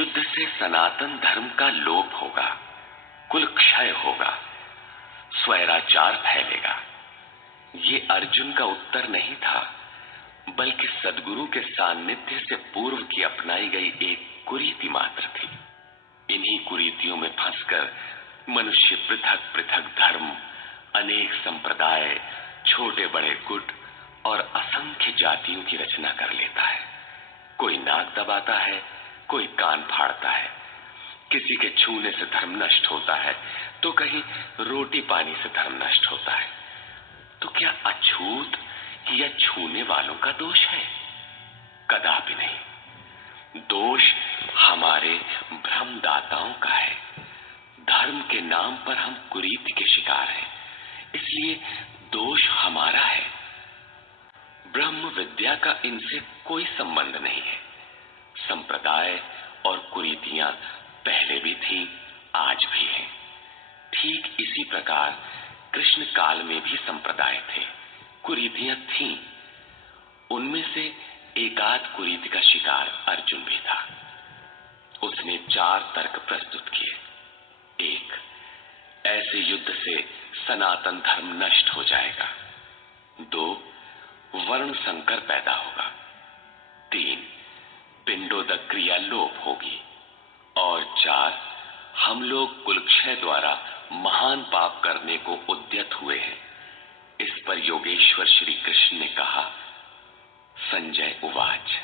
युद्ध से सनातन धर्म का लोप होगा, कुल क्षय होगा, स्वैराचार फैलेगा। ये अर्जुन का उत्तर नहीं था, बल्कि सद्गुरु के सान्निध्य से पूर्व की अपनाई गई एक कुरीति मात्र थी। इन्हीं कुरीतियों में फंसकर मनुष्य पृथक पृथक धर्म, अनेक संप्रदाय, छोटे बड़े गुट और असंख्य जातियों की रचना कर लेता है। कोई नाक दबाता है, कोई कान फाड़ता है, किसी के छूने से धर्म नष्ट होता है, तो कहीं रोटी पानी से धर्म नष्ट होता है। तो क्या अछूत या छूने वालों का दोष है? कदापि नहीं। दोष हमारे भ्रमदाताओं का है। धर्म के नाम पर हम कुरीति के शिकार हैं, इसलिए दोष हमारा है। ब्रह्म विद्या का इनसे कोई संबंध नहीं है। संप्रदाय और कुरीतियां पहले भी थी, आज भी हैं। ठीक इसी प्रकार कृष्ण काल में भी संप्रदाय थे, कुरीतियां थीं। उनमें से एकाध कुरीति का शिकार अर्जुन भी था। उसने 4 तर्क प्रस्तुत किए। 1, ऐसे युद्ध से सनातन धर्म नष्ट हो जाएगा। 2, वर्ण संकर पैदा होगा। 3, पिंडोदक क्रिया लोप होगी। और 4, हम लोग कुलक्षय द्वारा महान पाप करने को उद्यत हुए हैं। इस पर योगेश्वर श्री कृष्ण ने कहा। संजय उवाच।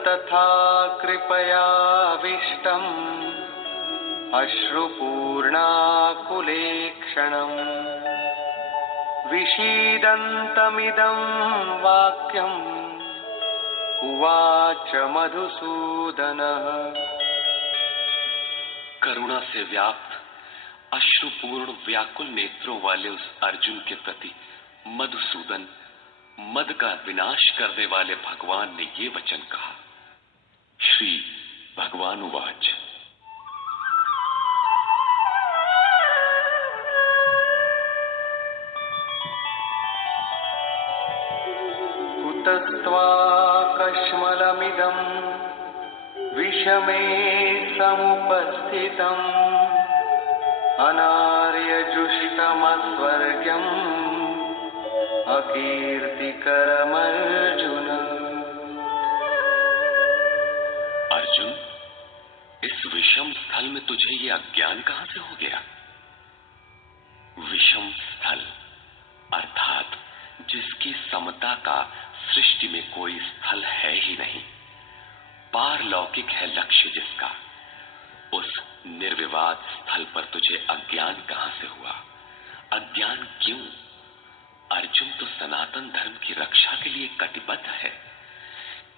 तथा कृपयाविष्टम् अश्रुपूर्णाकुलेक्षणम् विषीदन्तमिदं वाक्यम् उवाच मधुसूदनः। करुणा से व्याप्त अश्रुपूर्ण व्याकुल नेत्रों वाले उस अर्जुन के प्रति मधुसूदन, मद का विनाश करने वाले भगवान ने ये वचन कहा। श्री भगवान उवाच। कुतस्त्वाकश्मलमिदं विषमे समुपस्थितम् अनार्यजुष्टमस्वर्ग्यम् अकीर्तिकरमर्जुन। अर्जुन, इस विषम स्थल में तुझे ये अज्ञान कहां से हो गया? विषम स्थल अर्थात जिसकी समता का सृष्टि में कोई स्थल है ही नहीं, पारलौकिक है लक्ष्य जिसका, उस निर्विवाद स्थल पर तुझे अज्ञान कहां से हुआ? अज्ञान क्यों? अर्जुन तो सनातन धर्म की रक्षा के लिए कटिबद्ध है।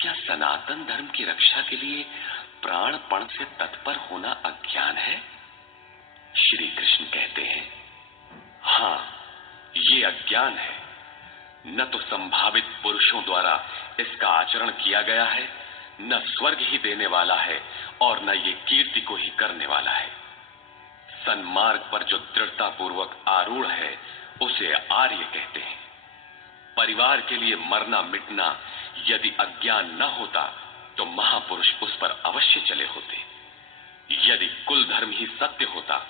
क्या सनातन धर्म की रक्षा के लिए प्राणपण से तत्पर होना अज्ञान है? श्री कृष्ण कहते हैं, हां, ये अज्ञान है। न तो संभावित पुरुषों द्वारा इसका आचरण किया गया है, न स्वर्ग ही देने वाला है, और न ये कीर्ति को ही करने वाला है। सन्मार्ग पर जो दृढ़ता पूर्वक आरूढ़ है, उसे आर्य कहते हैं। परिवार के लिए मरना मिटना यदि अज्ञान न होता तो महापुरुष उस पर अवश्य चले होते। यदि कुल धर्म ही सत्य होता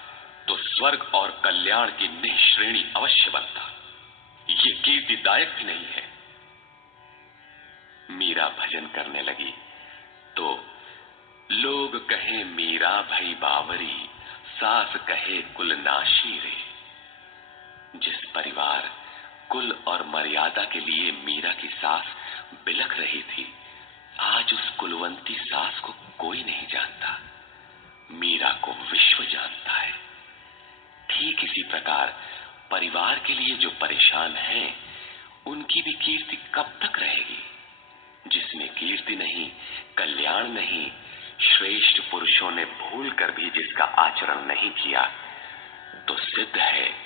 तो स्वर्ग और कल्याण की निःश्रेणी अवश्य बनता। ये कीर्तिदायक भी नहीं है। मीरा भजन करने लगी तो लोग कहें मीरा भई बावरी, सास कहे कुल नाशी रे। जिस परिवार, कुल और मर्यादा के लिए मीरा की सास बिलख रही थी, आज उस कुलवंती सास को कोई नहीं जानता। मीरा को विश्व जानता है। ठीक इसी प्रकार परिवार के लिए जो परेशान हैं, उनकी भी कीर्ति कब तक रहेगी? जिसमें कीर्ति नहीं, कल्याण नहीं, श्रेष्ठ पुरुषों ने भूल कर भी जिसका आचरण नहीं किया, तो सिद्ध है